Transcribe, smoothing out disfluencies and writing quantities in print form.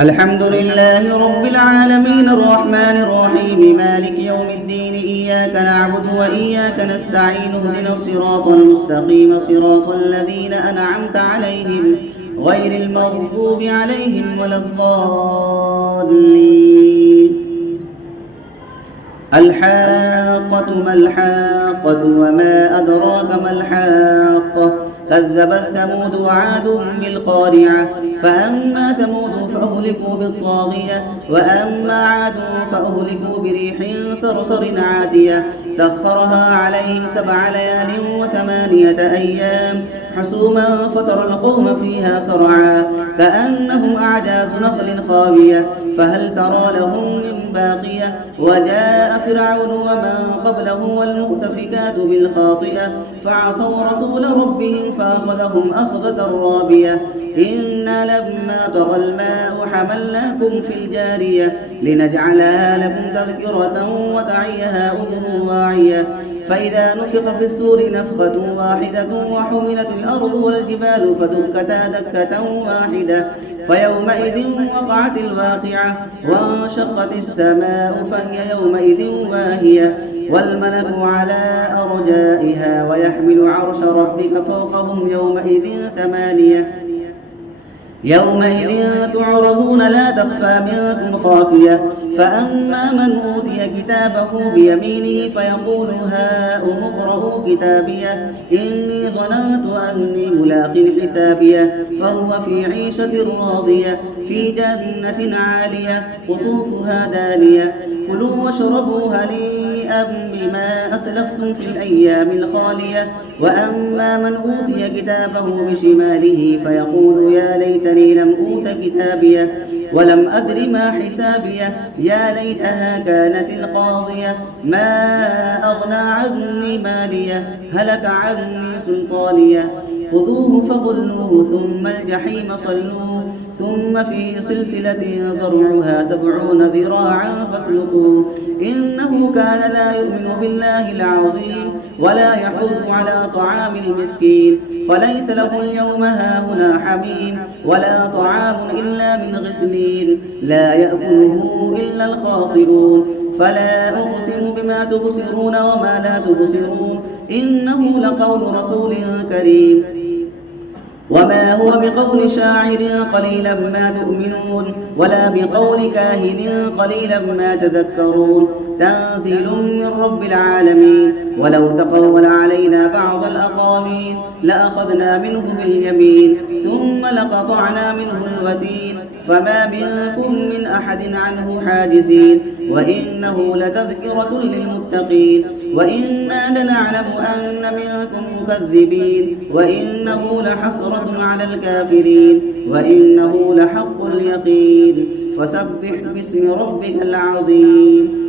الحمد لله رب العالمين الرحمن الرحيم مالك يوم الدين إياك نعبد وإياك نستعين اهدنا الصراط المستقيم صراط الذين أنعمت عليهم غير المغضوب عليهم ولا الضالين. الحاقة ما الحاقة وما أدراك ما الحاقة كذبت ثمود وعاد بالقارعة فأما ثمود فأهلكوا بالطاغية وأما عاد فأهلكوا بريح صرصر عاتية سخرها عليهم 7 ليال و8 أيام حسوما فترى القوم فيها صرعا كأنهم أعجاز نخل خاوية فهل ترى لهم من باقية وجاء فرعون ومن قبله والمؤتفكات بالخاطئة فعصوا رسول ربهم فأخذهم أخذة رابية إنا لما طغى الماء حملناكم في الجارية لنجعلها لكم تذكرة وتعيها أذن واعية فإذا نفخ في السور نفخة واحدة وحملت الأرض والجبال فدكتا دكة واحدة فيومئذ وقعت الواقعة وانشقت السماء فهي يومئذ واهية والملك على أرجائها ويحمل عرش ربك فوقهم يومئذ 8 يومئذ تعرضون لا تخفى منكم خافية فأما من أوتي كتابه بيمينه فيقول هاؤم اقرءوا كتابيه إني ظننت أني ملاق حسابيه فهو في عيشة راضية في جنة عالية قطوفها دانية كلوا واشربوا هنيئا بما أسلفتم في الأيام الخالية وأما من أوتي كتابه بشماله فيقول يا ليتني لم أوت كتابيه ولم أدر ما حسابيه يا ليتها كانت القاضية ما أغنى عني ماليه هلك عني سلطانيه خذوه فغلوه ثم الجحيم صلوه ثم في سلسلة ذرعها 70 ذراعا فاسلكوه إنه كان لا يؤمن بالله العظيم ولا يحض على طعام المسكين فليس له اليوم هاهنا حميم ولا طعام إلا من غسلين لا يأكله إلا الخاطئون فلا أقسم بما تبصرون وما لا تبصرون إنه لقول رسول كريم وما هو بقول شاعر قليلا ما تؤمنون ولا بقول كاهن قليلا ما تذكرون تنزيل من رب العالمين ولو تقول علينا بعض الأقاويل لأخذنا منه باليمين ثم لقطعنا منه الوتين فما منكم من أحد عنه حاجزين وإنه لتذكرة للمتقين وإنا لنعلم أن منكم مكذبين وإنه لحسرة على الكافرين وإنه لحق اليقين فسبح باسم ربك العظيم.